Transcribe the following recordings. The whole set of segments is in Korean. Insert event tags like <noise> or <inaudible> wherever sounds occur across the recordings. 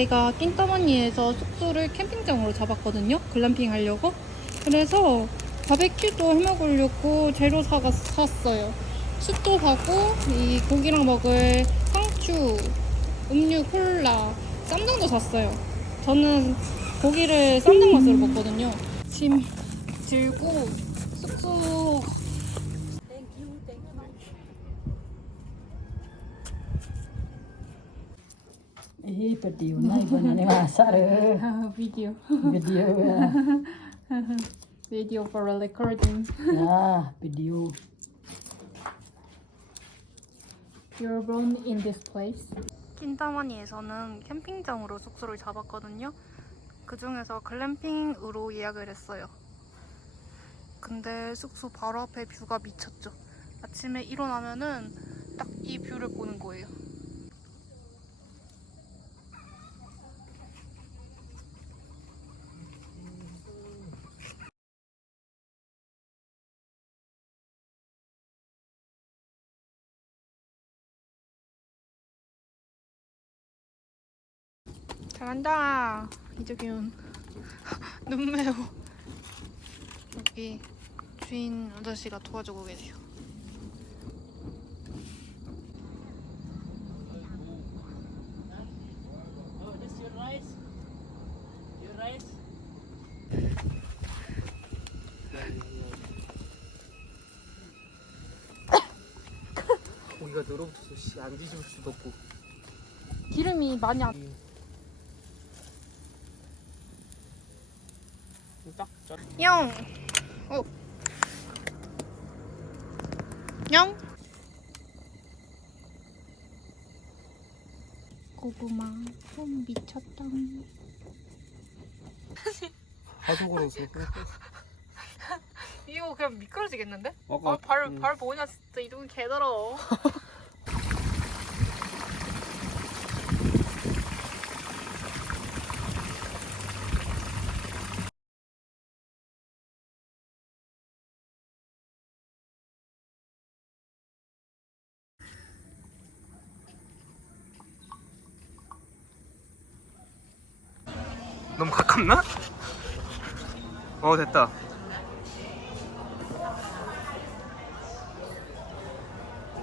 저희가 낀떠머니에서 숙소를 캠핑장으로 잡았거든요. 글램핑 하려고. 그래서 바베큐도 해 먹으려고 재료 사가 샀어요. 숯도 사고 이 고기랑 먹을 상추, 음료, 콜라, 쌈장도 샀어요. 저는 고기를 쌈장 맛으로 먹거든요. 짐 들고 숙소 Nani masak deh. 아, 비디오 Video ya. <laughs> 비디오 for recording. Nah, video. You're born in this place. 킨타마니에서는 캠핑장으로 숙소를 잡았거든요. 그 중에서 글램핑으로 예약을 했어요. 근데 숙소 바로 앞에 뷰가 미쳤죠. 아침에 일어나면은 딱 이 뷰를 보는 거예요. 잘한다. 이적윤. <laughs> 눈 매워. 여기 주인 아저씨가 도와주고 계세요. 고기가 늘어붙어서 씨, 안 뒤집을 수도 없고 기름이 많이 안. 딱 짜. 영. 어. 영. 고구마 좀 미쳤다. 하도 걸어서 이거 그냥 미끄러지겠는데? 아까 아, 발, 음. 발 뭐냐 진짜 이동이 개더러 <laughs> 너무 가깝나? 어 됐다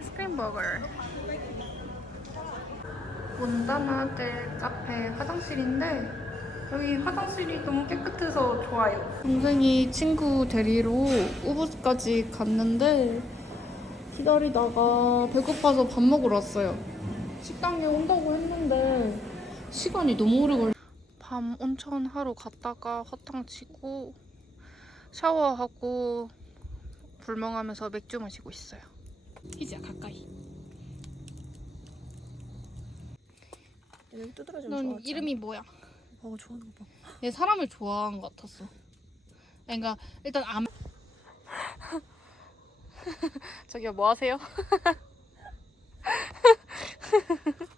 스크린버거. 몬다나델 카페 화장실인데 여기 화장실이 너무 깨끗해서 좋아요. 동생이 친구 데리러 우붓까지 갔는데 기다리다가 배고파서 밥 먹으러 왔어요. 식당에 온다고 했는데 시간이 너무 오래 걸려. 밤 온천 하러 갔다가 허탕 치고 샤워하고 불멍하면서 맥주 마시고 있어요. 희지야 가까이. 여기 두드러지면 넌 좋아하지 이름이 뭐야? 어 좋아하는 거 봐. 얘 사람을 좋아한 것 같았어. 그러니까 일단 암. <laughs> 저기요 뭐 하세요? <laughs>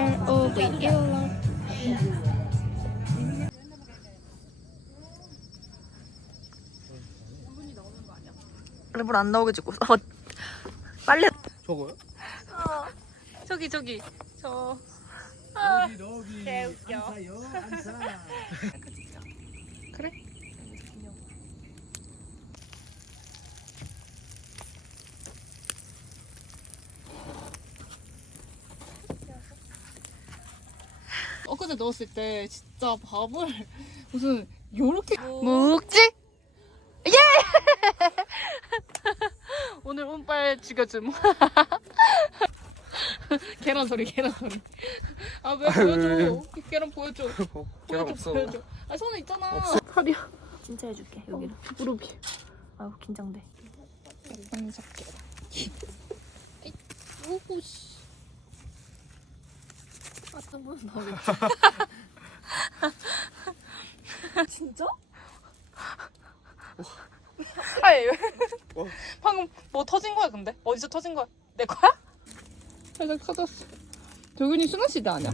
L O V L 일부러 안 나오게 찍고 어, 빨리 저거요? 저기 저기 저 너기 너기 개 웃겨. 안사요 안사 엊그제 넣었을 때 진짜 밥을 <laughs> 무슨 요렇게 묵지? 예! <laughs> 오늘 운빨 죽여줌. <laughs> 계란 소리 계란 소리. 아 왜 보여줘? 계란 보여줘. 계란 보여줘 없어. 보여줘. 아 손에 있잖아. 팔이야. 진짜 해줄게 여기는. 무릎이. 아우 긴장돼. 반삭계 오고 씨 번 나오겠지. <laughs> 진짜? 아니 왜? 방금 뭐 터진 거야 근데? 어디서 터진 거야? 내 거야? 살짝 터졌어. 도균이 순아 씨도 아니야?